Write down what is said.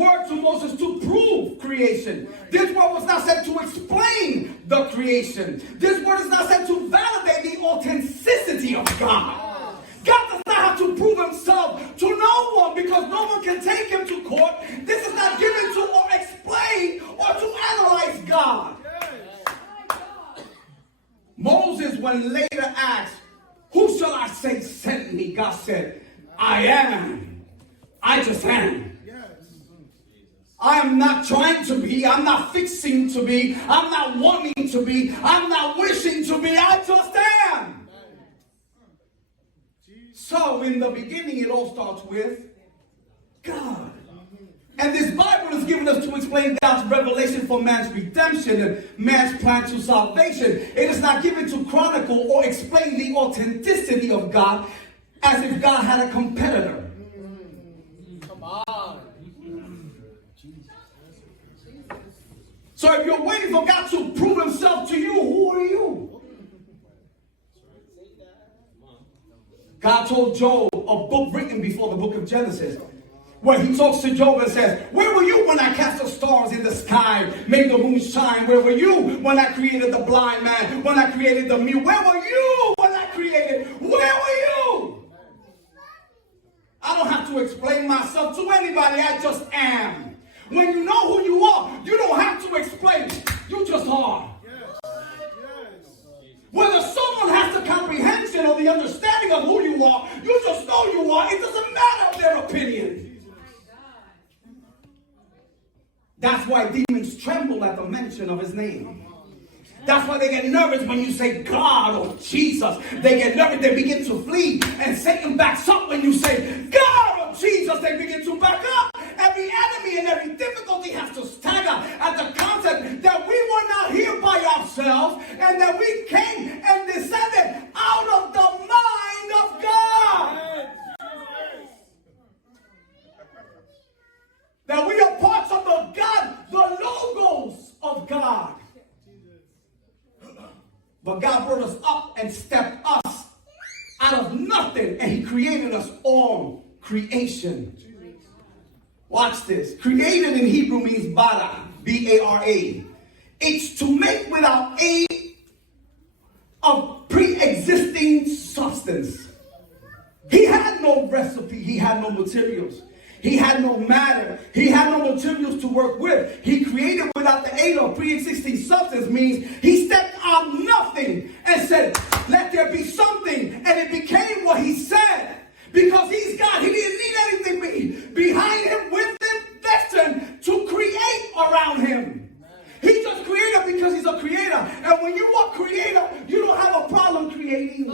word to Moses to prove creation. This word was not sent to explain the creation. This word is not sent to validate the authenticity of God. God does not have to prove himself to no one because no one can take him to court. This is not given to or explain or to analyze God. Moses, when later asked, who shall I say sent me? God said, I am. I just am. I am not trying to be. I'm not fixing to be. I'm not wanting to be. I'm not wishing to be. I just am. So in the beginning, it all starts with God. And this Bible is given us to explain God's revelation for man's redemption and man's plan to salvation. It is not given to chronicle or explain the authenticity of God as if God had a competitor. Come on. So if you're waiting for God to prove himself to you, who are you? God told Job, a book written before the book of Genesis, where he talks to Job and says, where were you when I cast the stars in the sky, made the moon shine? Where were you when I created the blind man, when I created the mute? Where were you when I created? Where were you? I don't have to explain myself to anybody. I just am. When you know who you are, you don't have to explain. You just are. Whether someone has the comprehension or the understanding of who you are, you just know you are. It doesn't matter their opinion. That's why demons tremble at the mention of his name. That's why they get nervous when you say God or Jesus. They get nervous, they begin to flee. And Satan backs up when you say God or Jesus. They begin to back up. Every enemy and every difficulty has to stagger at the concept that we were not here by ourselves and that we came and descended out of the mind of God. That we are parts of the God, the logos of God. But God brought us up and stepped us out of nothing, and he created us all creation. Watch this. Created in Hebrew means bara, B-A-R-A. It's to make without aid of pre-existing substance. He had no recipe. He had no materials. He had no matter. He had no materials to work with. He created without the aid of pre-existing substance means he stepped out nothing and said, let there be something. And it became what he said. Because he's God. He didn't need anything behind him, with him, destined to create around him. He just created because he's a creator. And when you are creator, you don't have a problem creating.